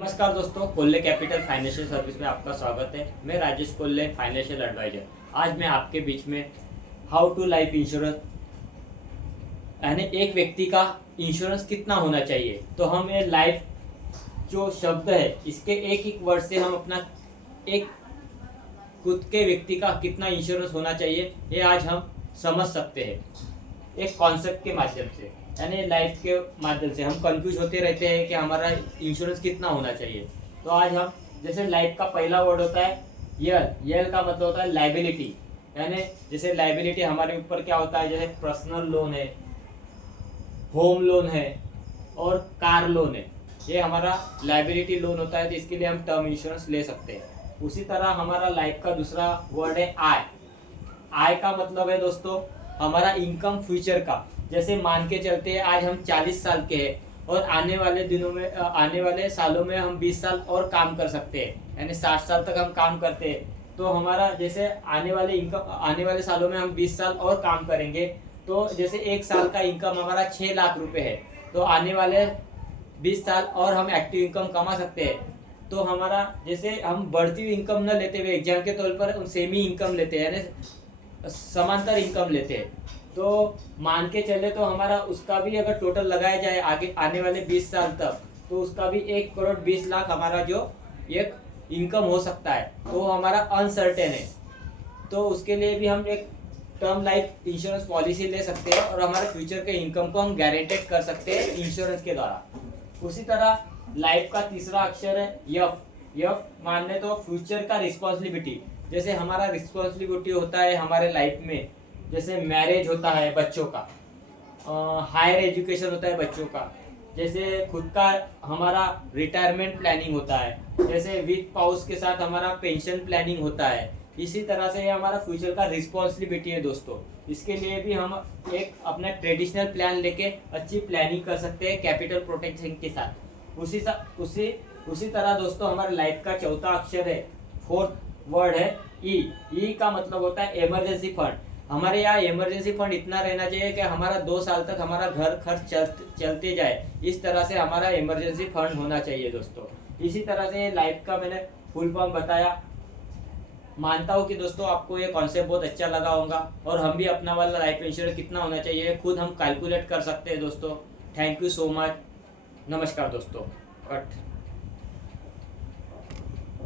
नमस्कार दोस्तों, कोल्ले capital financial service में आपका स्वागत है। मैं राजेश कोल्ले, फाइनेंशियल एडवाइजर। आज मैं आपके बीच में हाउ टू लाइफ इंश्योरेंस यानी एक व्यक्ति का इंश्योरेंस कितना होना चाहिए, तो हम ये लाइफ जो शब्द है इसके एक एक वर्ड से हम अपना एक खुद के व्यक्ति का कितना इंश्योरेंस होना चाहिए ये आज हम समझ सकते हैं एक कॉन्सेप्ट के माध्यम से। यानी लाइफ के माध्यम से हम कंफ्यूज होते रहते हैं कि हमारा इंश्योरेंस कितना होना चाहिए। तो आज हम जैसे लाइफ का पहला वर्ड होता है यल। यल का मतलब होता है लाइबिलिटी। यानी जैसे लाइबिलिटी हमारे ऊपर क्या होता है, जैसे पर्सनल लोन है, होम लोन है और कार लोन है, ये हमारा लाइबिलिटी लोन होता है। तो इसके लिए हम टर्म इंश्योरेंस ले सकते हैं। उसी तरह हमारा लाइफ का दूसरा वर्ड है आय। आय का मतलब है दोस्तों हमारा इनकम फ्यूचर का। जैसे मान के चलते हैं आज हम 40 साल के हैं और आने वाले दिनों में आने वाले सालों में हम 20 साल और काम कर सकते हैं, यानी 60 साल तक हम काम करते हैं। तो हमारा जैसे आने वाले सालों में हम 20 साल और काम करेंगे, तो जैसे एक साल का इनकम हमारा 6 लाख रुपए है, तो आने वाले 20 साल और हम एक्टिव इनकम कमा सकते हैं। तो हमारा जैसे हम बढ़ती हुई इनकम न लेते हुए एग्जाम के तौर पर सेमी इनकम लेते हैं, यानी समांतर इनकम लेते हैं। तो मान के चले तो हमारा उसका भी अगर टोटल लगाया जाए आगे आने वाले 20 साल तक, तो उसका भी 1,20,00,000 हमारा जो एक इनकम हो सकता है, तो हमारा अनसर्टेन है। तो उसके लिए भी हम एक टर्म लाइफ इंश्योरेंस पॉलिसी ले सकते हैं और हमारे फ्यूचर के इनकम को हम गारंटेड कर सकते हैं इंश्योरेंस के द्वारा। उसी तरह लाइफ का तीसरा अक्षर है यफ। यफ मानने तो फ्यूचर का रिस्पॉन्सिबिलिटी। जैसे हमारा रिस्पॉन्सिबिलिटी होता है हमारे लाइफ में, जैसे मैरिज होता है बच्चों का, हायर एजुकेशन होता है बच्चों का, जैसे खुद का हमारा रिटायरमेंट प्लानिंग होता है, जैसे विथ पाउस के साथ हमारा पेंशन प्लानिंग होता है। इसी तरह से ये हमारा फ्यूचर का रिस्पॉन्सिबिलिटी है दोस्तों। इसके लिए भी हम एक अपना ट्रेडिशनल प्लान लेके अच्छी प्लानिंग कर सकते हैं कैपिटल प्रोटेक्शन के साथ। उसी तरह दोस्तों हमारे लाइफ का चौथा अक्षर है, फोर्थ वर्ड है ई। ई का मतलब होता है इमरजेंसी फंड। हमारे यहाँ इमरजेंसी फंड इतना रहना चाहिए कि हमारा 2 साल तक हमारा घर खर्च चलते जाए, इस तरह से हमारा इमरजेंसी फंड होना चाहिए दोस्तों। इसी तरह से लाइफ का मैंने फुल फॉर्म बताया। मानता हूँ कि दोस्तों आपको ये कॉन्सेप्ट बहुत अच्छा लगा होगा और हम भी अपना वाला लाइफ इंश्योरेंस कितना होना चाहिए खुद हम कैलकुलेट कर सकते हैं दोस्तों। Thank you so much. नमस्कार दोस्तों। कट।